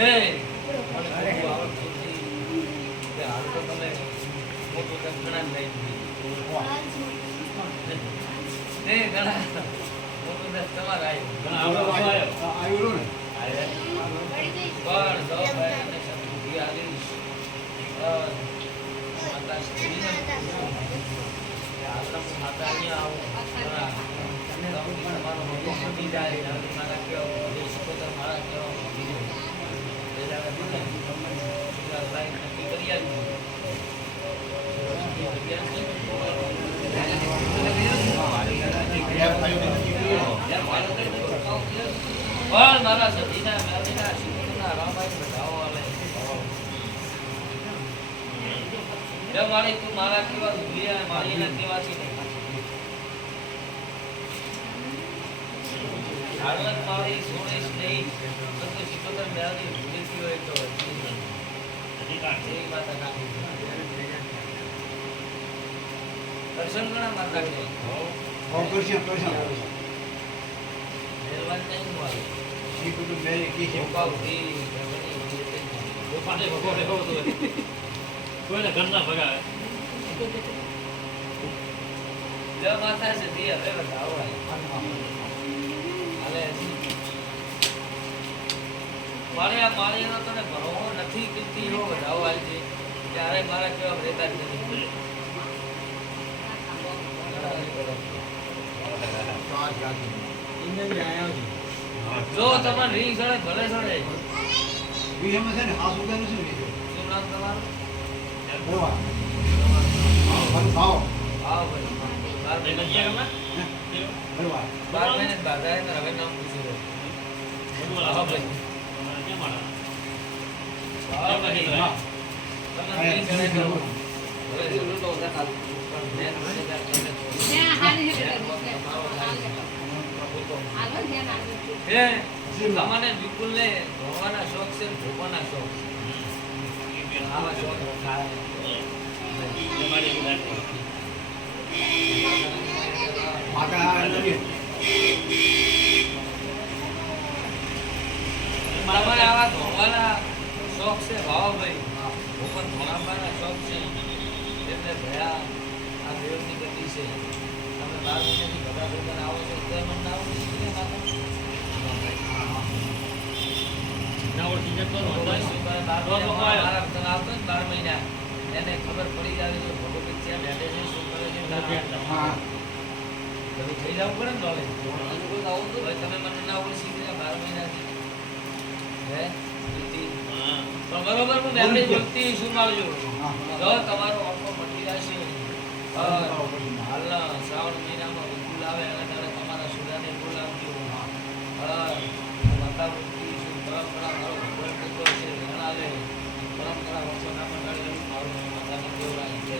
એ મને બહુ આવક થતી. કે હાલ તો તમે મોટું કંઈક ઘણા જ લઈ દીધું. એ ઘણા મોટું કંઈક તમારે આવ્યું. ઘણા આવડો આવ્યો. આવ્યું ને પણ જો ભાઈ મને સમૃદ્ધિ આલીશ. બસ. માતા શ્રીને પૂછું. કે હાલના હું માતા અહીંયા આવું. હા. તમે તમારો મોટો પતી જાય. હવે મારા કેવો, જે સપોતર મારા કેવો બીજો. એ દાડે મને પેલા ભાઈ નક્કી કરી આલ્યું. પણ મારા સતીના મેળવીના શિવના રામાયણ બધાઓ આલે. જો મારી તું મારા કેવા દુલિયા મારી એના કેવાથી હાલત મારી સોળીશ નહીં તો તો શિકોતર મેળવી ભૂલીથી હોય તો એવી માતા નાખી દર્શન ઘણા માતા કે ઓપરેશન ઓપરેશન મેલવાન નહીં હું આવે કુટુંબ બે કી છે. ભોપાવથી ગગની કોઈને ઘર ના ભગાવે. જો માતા છે તે હવે બતાવો હાલે. મારે આ માળીનો તને ભરવો નથી કીધી એવો બધાઓ હાલ ત્યારે મારા કેવા રહેતા જ નથી. જો તમારે રીંગ સડે ભલે સડે છે ને સુધારું શું છે તમારું? બોવા ભાવ ભાવ આવો ભાઈ બાર એ મહિને ગંજિયા ગામના? બોવા બાર મહિને જ બાધા હે ને હવે નામ પૂછી લો બધું આવો ભાઈ તમારે કેમ આડા? આવો ભાઈ હા તમે રીંગ સડે કરો હવે શું લૂંટો ઓછા ખાલી પણ મેં તમને ત્યાં તમને હે તમને વિપુલ ને ભણવાના શોખ છે ભોગવાના શોખ આવા શોખ તમારી બધા માતા નથી તમારે આવા ભણવાના શોખ છે ભાવાભાઈ ભોગવાન ભણાવવાના શોખ છે એટલે ભયા આ દેવની ગતિ છે તમે બાર મહિનાથી બધા ભેગા આવો છો તો મને ના આવું છે માતા ના ઓળખી જતો ને ભગવાન વાંધો શું કરે? બાર તો તો મહિના કાંઈ. મારા વતન આવતો ને બાર મહિના એને ખબર પડી જાય કે ભગવતી ક્યાં બેઠે છે શું કરે છે ના. હા બધું થઈ જવું પડે ને knowledge. હવે તમે મને ના ઓળખી ગયા બાર મહિનાથી હે પ્રીતિ? હા. પણ શું માળજો હા. જો તમારો આંખો મટી જશે. હાલના શ્રાવણ મહિનામાં વિપુલ આવે અને ત્યારે તમારા સુરાને બોલાવજો હા, માતા ભક્તિ શું પરંપરા મારો ભગવાન છે પરંપરા વર્ષોના મંડળે મારું માતાને છે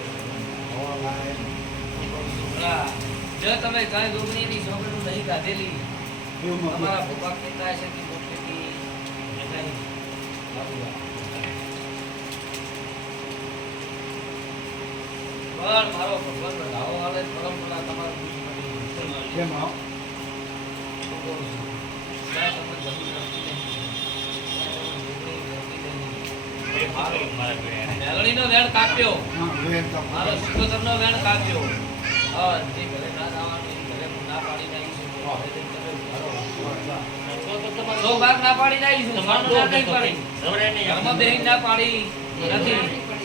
જો તમે ગાય દોગણીની છોકરીનું નહીં ગાધેલી તમારા ભોપા કહેતા હશે કે બહુ ખેતી નહીં પણ મારો ભગવાન રાવો હાલે પરંપરા તમારું દુશ્મની છે. કેમ આવ શું કહું છું? ત્યાં તમને જમીન નથી નહીં. ત્યાં તમને ઢોકળી નથી નહીં. એ મારો મારા ઘરે આને. મેલડીનો વેણ કાપ્યો. મારો જોયેલ તો વેણ કાપ્યો. જે ઘરે ના જવાનું ઘરે ના પાડી નાખીશું હા. ઘરે જઈને તમે ઘરો. તો તો તમારે સો ભાગ ના પાડી નાખીશું તમારું ના પાડી. જવરાય નહીં ના પાડી. નથી.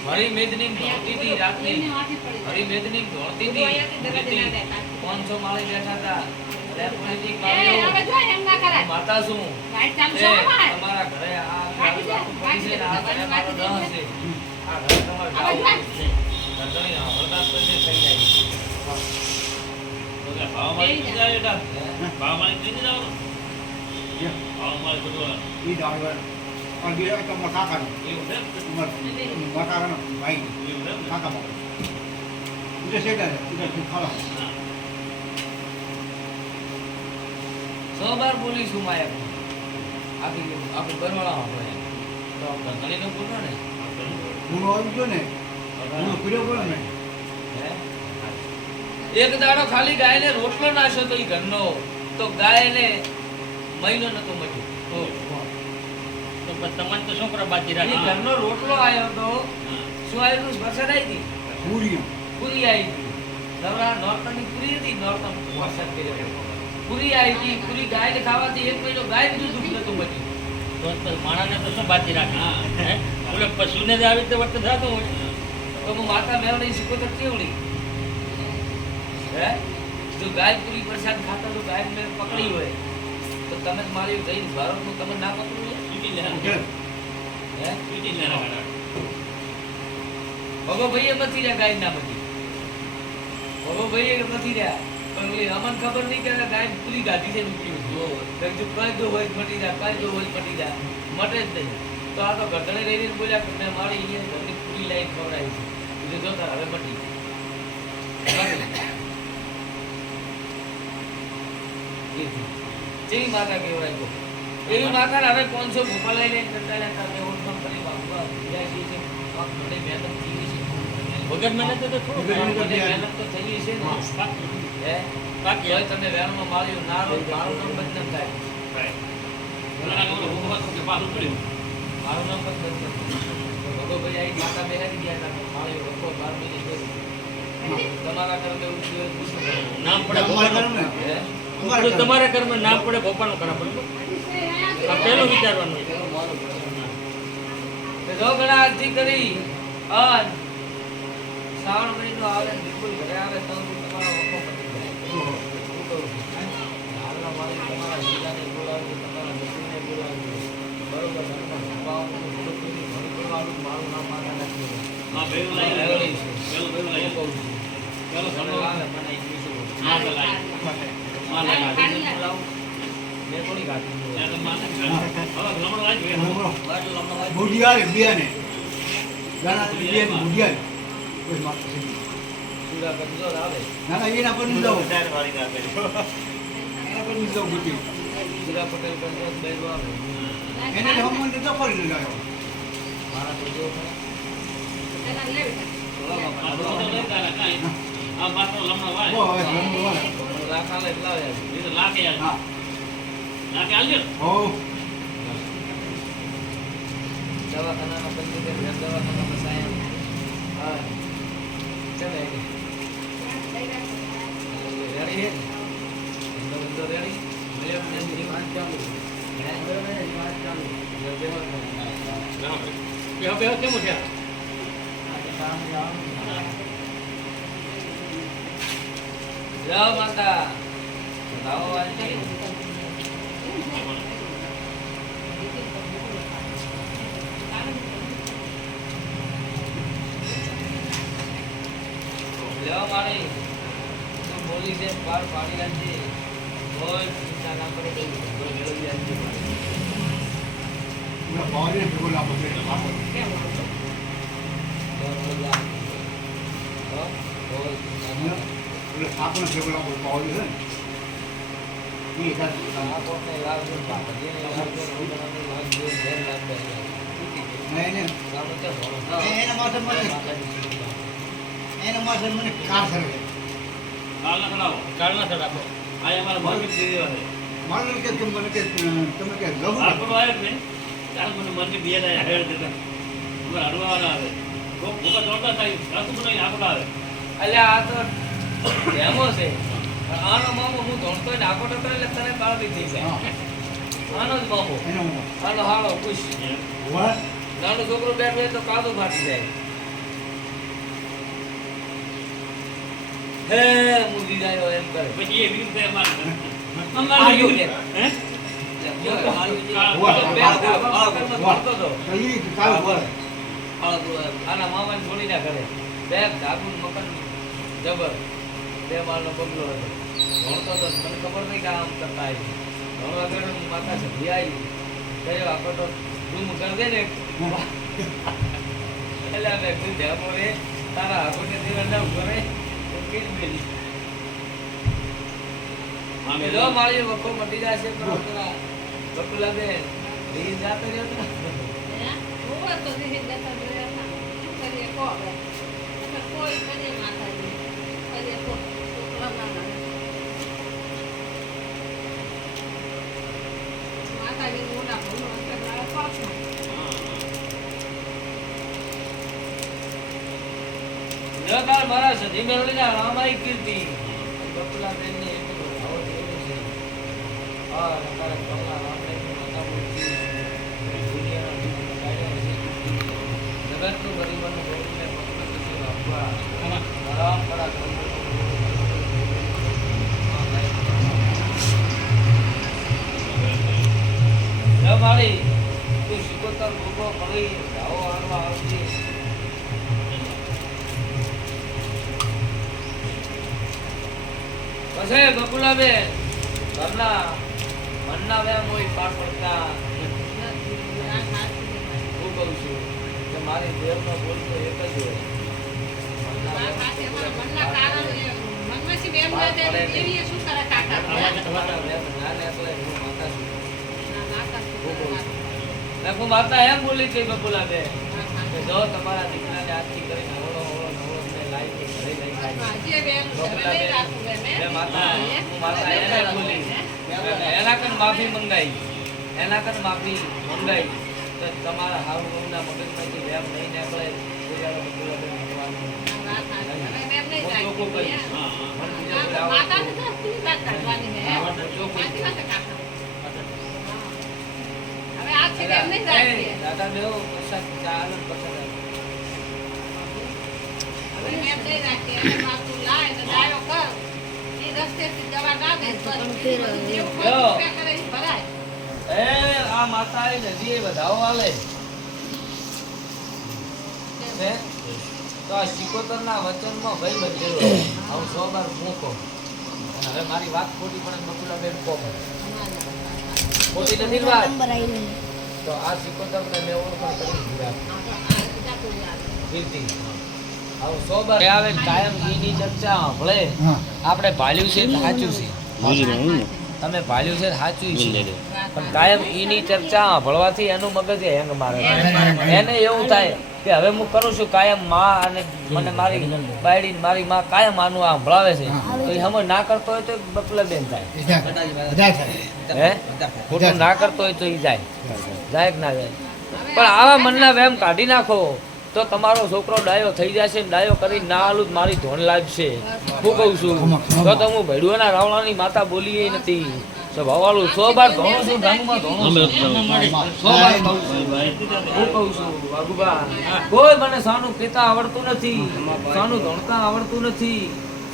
હરી મેદની દોડતી હતી રાતની. હરી મેદની દોડતી હતી. પાંચસો માળી બેઠા હતા. માતા શું તમારા ઘરે આ તો તો. સો બાર બોલીશું માયા આખી આખું ઘરવાળા આપણે તો ઘરધણીનો પૂરો ને ગુનો આવજો ને હું પૂરો પડે ને. એક દાડો ખાલી ગાયને રોટલો નાખ્યો તો ઈ ઘરનો તો ગાયને મહિનો નતો મટ્યો તો તમને તો શું કરવા બાકી રાખી? ઘરનો રોટલો આવ્યો તો શું આવ્યું? વરસાદ આવી હતી પૂરી. પૂરી આવી હતી નવરા ની પૂરી હતી? નોરતા વરસાદ કર્યો પૂરી આવી હતી પૂરી ગાયને ખાવાથી એક મહિનો ગાય દૂધ નતું બની તો માણસને તો શું બાકી રાખી? હે ઓલે પશુને જ આવી રીતે વર્તન થતું હોય તો હું માતા મેળવી શીખો તો કેવડી હે જો ગાય પૂરી વરસાદ ખાતા તો ગાય મેં પકડી હોય તો તમે જ મારી જઈને ભારતનું તમે ના પકડ્યું ચૂંટી લે ઉઠે. હે ચૂંટી લે ભગો ભાઈ એ નથી રહ્યા ગાય ના બધી ભગો ભાઈ એ નથી રહ્યા પણ ઓલી અમને ખબર નહીં કે આ ગાય પૂરી ગાધી છે નીકળી જો જો કઈ જો હોય તો મટી જાય કઈ જો હોય તો મટી જાય મટે જ નહીં તો આ તો ગરદણે રહીને બોલ્યા કે મેં મારી અહીંયા ઘરની પૂરી લાઈન ખવડાવી છે. કીધું જો તાર હવે મટી જેવી માતા કહેવાય તો? એવી માતા હવે કોણસો ભોપા લઈ લઈને કરતા તમે ઓળખાણ કરી બાપુઆ બીજા જે છે. મહેનત થઈ છે. વગર મહેનત તો થોડું મહેનત તો થઈ છે ને. બાકી તોય તમે વેણમાં માળ્યું ના રો મારું નામ બદનામ થાય. મારું નામ પણ બદનામ થાય ભગોભાઈ આઈ માતા બેહાડી ગયા હતા માળ્યું રખો બાર મહિને તમારા કર્મે કરવું? નામ પડે અમારે ઘરનું. તમારા નામ પડે પહેલું વિચારવાનું અરજી કરી અન શ્રાવણ મહિનો આવે બિલકુલ ઘરે આવે તો તમારો વખો પડી જાય. તમારા જીજાને. છું. પહેલું ઘણું બિયાની આવે. કોઈ કરજો ને ના, એના પર નહીં જાઉં. એના પર નહીં જાઉં બુઢી. પટેલ આવે. એને તો હમણાં તો ફરી ન ગયો મારા તો જો યાર. હા. લાખે આલજો. રેડી? ધંધો બંધો રેડી? મળ્યો ચાલુ. બેહો. બેહો કેમ ઉઠ્યા? જય માતા લાવો વાલજી. લેવા મારી છે બાર પાડી રાખજે આપણને ભેગો લાવો છે ને. એ ને ને. ના, એને માટે મને એના માટે મને કાર સર્વે કાળના સડાવો. કાળના સડાવો. આ અમારા માનવી દીદી વાળે. માનું કે તું મને કે તમે કે લવ આપણો આવ્યો નહીં? ત્યારે મને મનની બે દાડા હેડ દેતા. અમારા હડવાવાળા આવે. કોક ભૂકા દોડતા થાય. સાસુ બનાવી આકોટા આવે. એટલે આ તો ડેમો છે આનો મામો હું ધોણતો હોય ને આકોટો કરે એટલે તને બાળવી થઈ જાય હા આનો જ મામો આનો હાળો ખુશ નાનું બેઠ બેઠું હોય તો કાદો ફાટી જાય હે મુદી જાય એમ કરે. પછી એ વિરુદ્ધ અમારે. યુ લે. હે? હતો. તો એ કાલ બોલે આના મામાને છોડી ના કરે બે ધાબુ મકાન જબર. બે માળનો બંગલો હતો. ભણતો હતો મને ખબર નહીં કે આમ કરતા આવી ભણવા આગળ માતા સભી આવી ગયો આખો તો ધૂમ કરી દે ને એટલે અમે તું ધ્યાન રે તારા આખોને દેવા ના ઊભો જો મારી વખો મટી છે પણ પેલા બકુલા બેન રીત જાતો રહ્યો તો માતાજી મોટા ભૂલો હશે તાર મારા સધી મેળવીને રામાઈ કીર્તિ બકુલાબેનને એટલું આવો થયેલું છે. આ તારા કમલા છે. જગતનું ગરીબોનું ગૌરવને પગલું આપવા. મારી તું શીખોતર ભોગવો પડી પછી બકુલાબેન ઘરના મનના વ્યામ હોય પાઠ પડતા. હું કહું છું કે મારી દેવનો બોલ તો એક જ હોય. હું માતા એમ બોલી છે બકુલાબેન બે જો તમારા દીકરાને આજથી કરીને હવળો હવળો નવળો અમને લાવી ઘરે લઈ આવી મેં માતા હું માતા એને કન માફી મંગાઈ એના કર માફી મંગાઈ તો તમારા હાવ બહુના મગજમાંથી વ્યાયામ નહીં નીકળે દાદા બેહો, પૈસા ચા આલો ને આ ભાઈ બંધેલો. આવું સો બાર મૂકો હવે મારી વાત ખોટી પણ બકુલાબેન કહો. ખોટી નથી વાત? તો આ સિકોતરને મેં ઓળખાણ કરી દીધા. કીર્તિ. આવું આવે કાયમ ઈની ચર્ચા ભલે. આપણે ભાલ્યું છે સાચું છે. તમે ભાલ્યું છે સાચું છે. પણ કાયમ ઈની ચર્ચા ભળવાથી એનું મગજ હેંગ મારે એને એવું થાય કે હવે હું કરું છું કાયમમાં અને મને મારી બાયડી મારી માં કાયમ આનું આ ભળાવે છે. તો એ હમ ના કરતો હોય તો બકલાબેન બેન થાય. હે? ખોટું ના કરતો હોય તો એ જાય. જાય કે ના જાય. પણ આવા મનના વેમ કાઢી નાખો. તો તમારો છોકરો ડાયો થઈ જશે ને ડાયો કરી ના આલું તો મારી ધોન લાગશે. હું કહું છું તો તો હું ભેડુઓના રાવણાની માતા બોલીએ નથી. સ્વભાવવાળું સો બાર ધોણું છું ઢાંગમાં ધોણું સો બાર કહું છું. હું કહું છું વાઘુબા કોઈ મને સાનું પીતા આવડતું નથી. સાનું ધોણતા આવડતું નથી.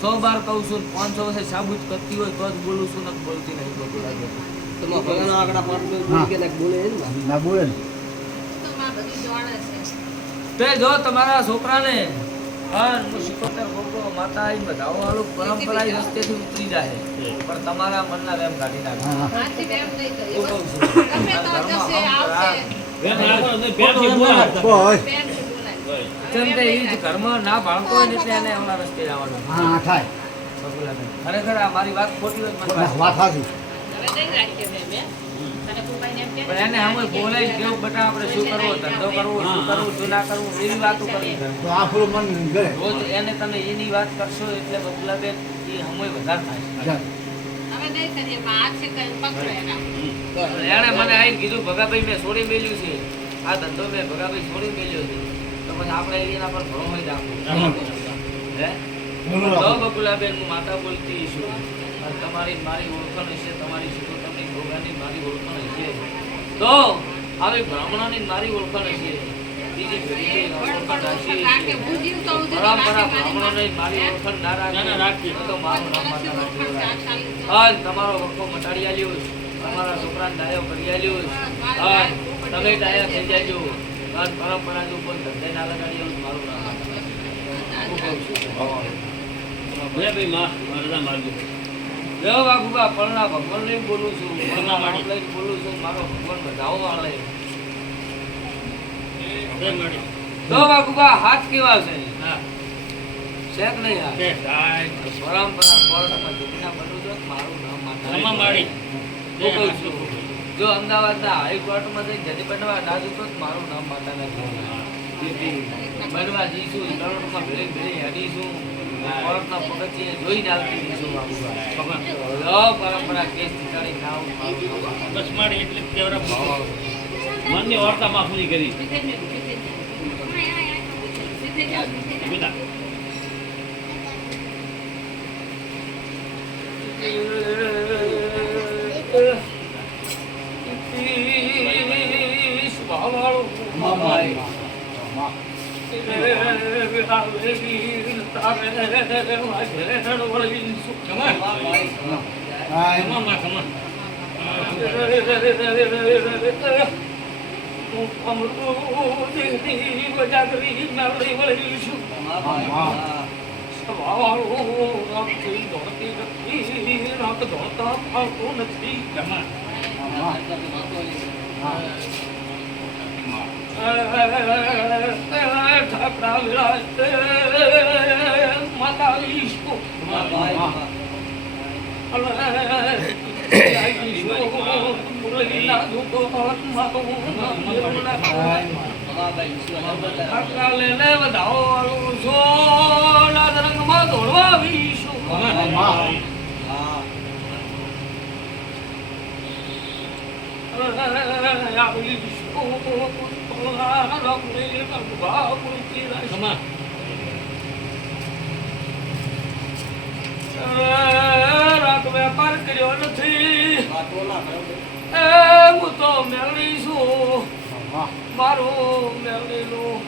સો બાર કહું છું પાંચસો વર્ષે સાબુત કરતી હોય તો જ બોલું છું ને બોલતી નહીં બધું લાગે ના? બોલે ને. તે જો તમારા છોકરાને અન હું સિકોતર ગોગો માતા આવી બધા વાળું પરંપરા રસ્તેથી ઉતરી જાય પણ તમારા મનના વેમ કાઢી નાખે. હા. હા. હું ઘરમાં ને બાળકો હોય એટલે એને એમના રસ્તે જવાનું. હા હા. ખરેખર આ મારી વાત ખોટી વાત વાત સાચી. પણ એને અમે બોલાવી કેવું બેટા આપણે શું કરવું ધંધો કરવો શું કરવું શું ના કરવું એવી વાતો કરવી તો આપણું મન ગળે રોજ એને તમે એની વાત કરશો એટલે બકુલાબેન એ હમોય વધારે થાય. એણે મને આવીને કીધું ભગાભાઈ મેં છોડી મેલ્યું છે. આ ધંધો મેં ભગાભાઈ છોડી મેલ્યો છે. તો પછી આપણે એના પર ભરો હોય હમ. હે. બકુલાબેન હું માતા બોલતી છું. તમારી મારી ઓળખાણ હશે તમારી શું તમને ભોગાની મારી ઓળખાણ હશે. તો આવી બ્રાહ્મણોની મારી ઓળખાણ બીજી હશે. પરંપરા બ્રાહ્મણોને મારી ઓળખાણ ના રાખી. તો મારું તમારો વખો મટાડી આલ્યો છે. તમારા છોકરાને ડાયો કરી આલ્યો છે. હાલ તમે ડાયા થઈ જાજો. હાલ પરંપરા જો કોઈ ધંધે ના લગાડી આવું મારું નામ હું કહું છું. ભાઈ માં મારજો જો અમદાવાદ પળના ભગવાન લઈને બોલું છું પળના પળના વાળી. લઈને બોલું છું મારો ભગવાન બધાઓ વાળે જય માડી. હાથ કેવા છે હા. નહીં હાથ? પરંપરા કોર્ટમાં જમીના બનવું છે મારું નામ માતા રમા માડી. છું જો અમદાવાદના હાઈકોર્ટમાં જઈને જજ બનવા ના જતો તો મારું નામ નથી બનવા જઈશું કરોડમાં ભેળી ભેળી હેડીશું ઓળખના પગથિયે જોઈને આવતી બીજું બાબુ પરંપરા કેસ નીકળી ખાવ બસ મારી એટલે કેવરા મનની વાર્તા માફુની કરી. બેટા મામા. મામા. મામા હા ઠાકરા વિરાજ મામા હા ખમા ખમા રાત વેપાર કર્યો નથી એ હું તો મેળવી છું મામા મેળવેલું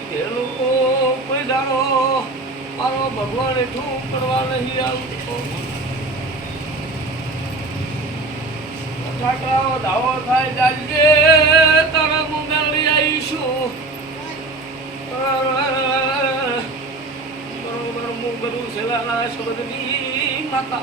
કીધેલું કોઈ દાડો મારો ભગવાન એટલું કરવા નહીં આવતો. ઠાકરાઓ દાવો થાય જાજે તારા હું મેળવી આવીશું બરોબર હું બધું સેવાના શબ્દની માતા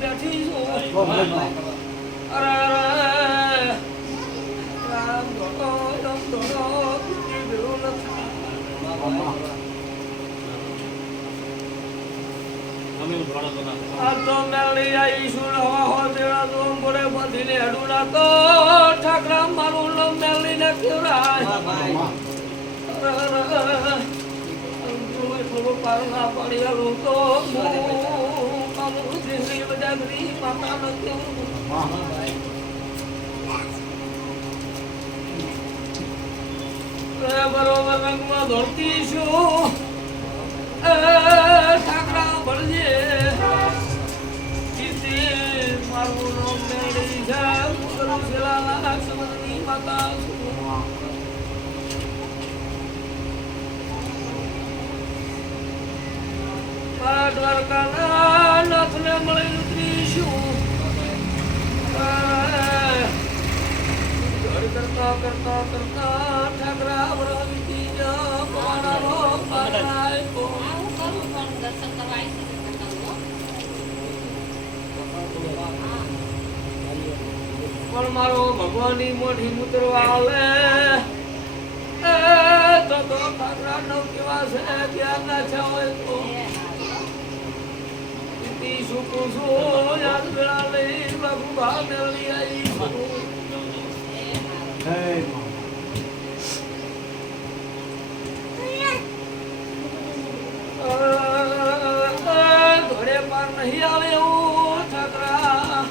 કીધી બેઠી છું અરે અરે રામ ધોડો રામ ધોડો કીધી ભેળું નથી મામા અમે થોડા તો ના આ તો મેળી આવીશું હવા હો દેડા તો મોરે બાંધીને હેડું ના તો ઠાકરા મારું નામ મેળી ને કેવરાય મામા પારણા પાડી આલું તો બરોબર રંગમાં ધોતી માતા છું દ્વારકાના નાથને મળી કરતા કરતા કરતા ઠાકરા વીતી જા પવાડાનો પારાય કો પણ મારો ભગવાનની મોઢી મુતરવા આવે એ તો તો ઠાકરા નો કેવા છે ધ્યાન ના છે હોય તી સુકું છું, યાદ વેળા લઈ બાબુ ભાવ મેળવી આવી છું જય મામા ઘોડે પાર નહીં આવે એવું ઠાકરા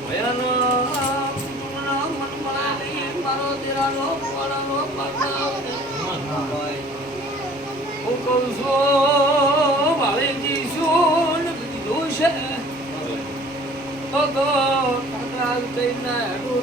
ભયાનો મન નહીં મારો દીરાનો પાડા હું કહું છું તો ઠાકરા જઈને હેડું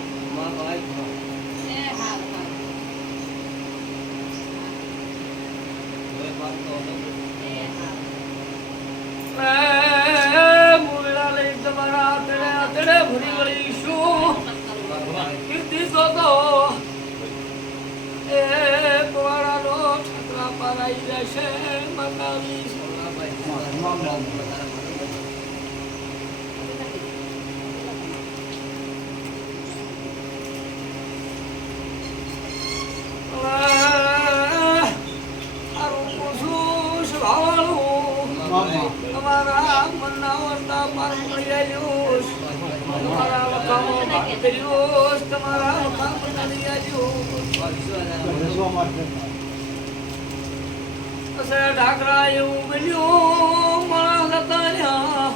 તમારા મનના વર્તા પર મળી રહ્યું તમારા વખામો ભાગ કર્યો તમારા વખામો મળી ઢાકરા એવું બન્યું હતા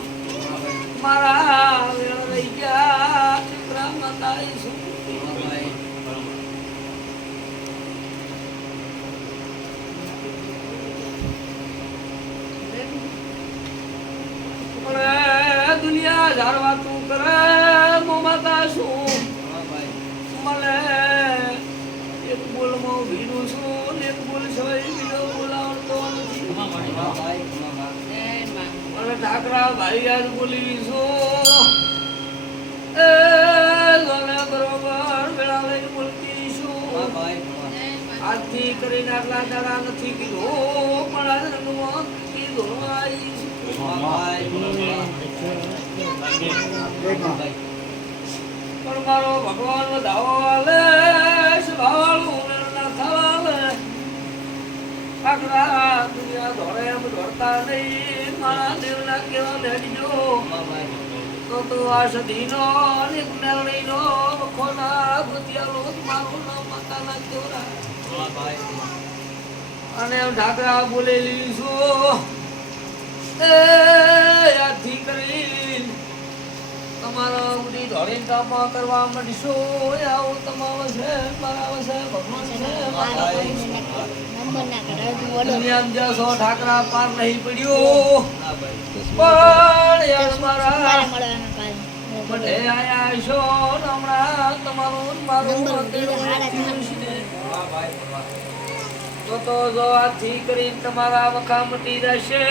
મારા. દુનિયા ધારવા તું કરે મો માતા શું મને એક બોલમાં ભીનું છું એક બોલ સિવાય બીજો બોલાવતો નથી ઠાકરા ભાઈ આજ બોલી છું? એ ગણે બરોબર વેળા લઈને બોલતી છું? આજથી કરીને આટલા દાડા નથી કીધો પણ આજ ભગવાન કીધો આવી પણ મારો ભગવાન વધાવો આલે સ્વાળું મેળ ના થવાલે મારા દેવના કેવા લેડજો તો તો આ અને મેળણીનો ખોના ભૂતિયાલો મારું નામ અને ઢાકરા બોલેલી છું. કામમાં કરવા માંડીશો આવું તમારો છે મારા છે ભગવાન છે માતા જ્યાં સો ઠાકરા પાર નહીં પડ્યો. પણ યાર મારા મને આયા છો હમણાં તમારું મારું નંબર અંતેડું હાડા થયું છે. તો તો જો કરીને તમારા વખા મટી જશે.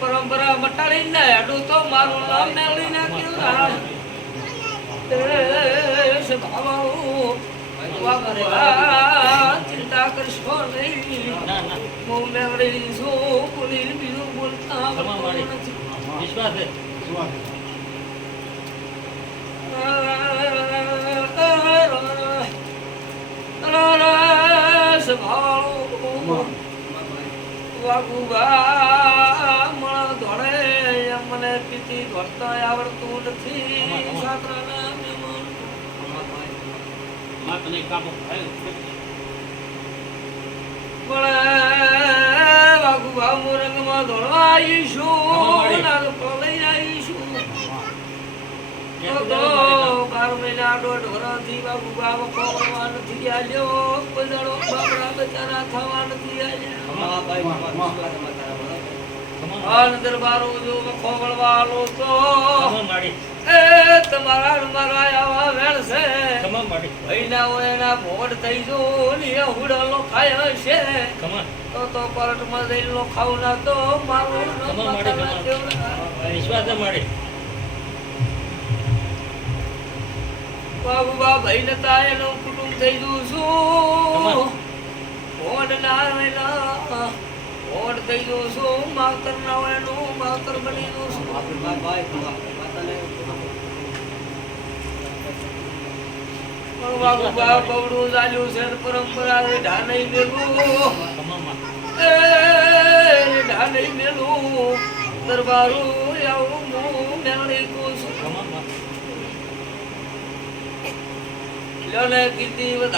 પરંપરા મટાડી ને હેડું તો મારું નામ મેળવી નાખ્યું સ્વભાવવાળું વાપરવા ચિંતા કરશો નહીં. હું મેળવી છું બોલીને બીજું બોલતા નથી. વિશ્વાસ છે સુવા મને પીતી ભરતા આવડતું નથી સાતરાના મહેમાન. માં કાબુ કામ છે. પણ વાઘુબા મોરંગમાં દોડવા આવીશું પલઈ આવીશું. તો તો બાર મહિના દોઢ વર્ષથી બાબુબા વખો નથી આલ્યો કોઈ દાડો બચારા થવા નથી હાલ દરબારો જો વખો વળવાલો તો એ તમારા મારા આવા વેણ છે. તમામ માડી ભાઈના એના ભોડ થઈ જો ને એ ખાય હશે. કમાન તો તો કોર્ટમાં જઈને ખાવું ના તો મારું નામ તમામ માડી વિશ્વાસ છે માડી બાબુબા ભાઈ નતા એનું કુટુંબ થઈ ગયું છું. ભોડ ના આવેલા ભોડ થઈ ગયું છું. માવતર ના હોય એનું માવતર બની ગયું છું બાબુબા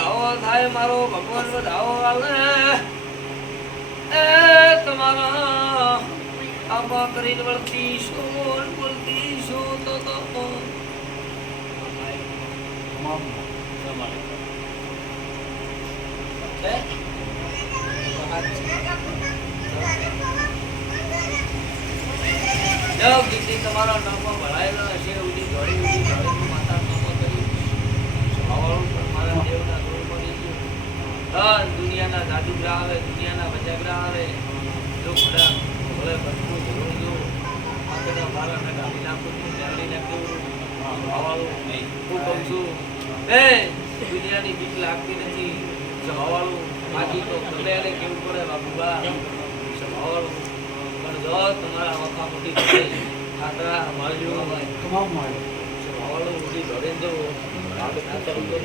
આવું થાય મારો ભગવાન વધાવો આલે એ તમારા આમાં કરીને તમારી જાઓ કીર્તિ તમારા નામમાં ભરાયેલા હશે ઉડી દોડી ઉડી દોડી માતા નામમાં કરી સવાળું પણ મારા દેવના ધન દુનિયાના જાદુગરા આવે આવે જો બધા ભલે બધું ધોરણ જો માતાના બાળકને ગાડી નાખું છું ગાડી નાખ્યું સવાળું હું કહું છું, એ દુનિયાની બીક લાગતી નથી. સવાળું બાકી તો ગમે કેવું પડે બાબુબા સવાળું પણ જો તમારા વખા મોટી થઈ ખાતરા મારજો તમામ મારે સવાળું ઉડી ધોરે જો આપણે ખાતર ઉપર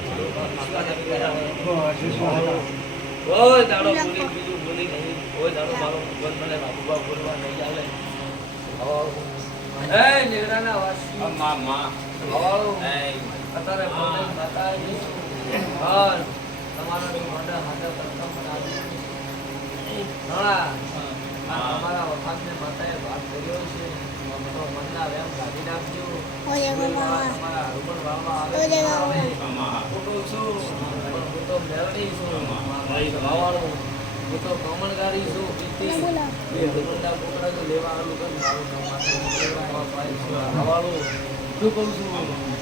માતા નાખી બસ વિશ્વાસ કોઈ દાડો બોલી બીજું બોલી નહીં. કોઈ દાડો મારો ભગવાન મને બાબુબા બોલવા નહીં ચાલે એ નિવરાના વાસી. માં માં અત્યારે માતા પણ મોઢા પ્રથમ. તમારા માતાએ કર્યો છે. મનના વેમ કાઢી નાખજો. તમારા આવે આવે. ખોટો હું તો મેળવી છું. ભાવાળું હું. તો કમણકારી છું કોકડા લેવા આવેલું કરું મારું માતાજી શું કહું છું?